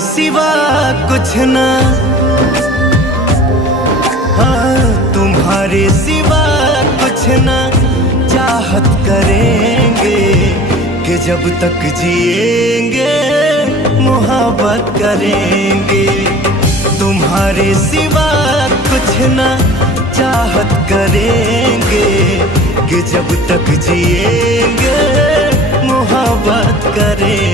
सिवा कुछ ना, हाँ तुम्हारे सिवा कुछ ना चाहत करेंगे कि जब तक जिएंगे मोहब्बत करेंगे। तुम्हारे सिवा कुछ ना चाहत करेंगे कि जब तक जिएंगे मोहब्बत करेंगे।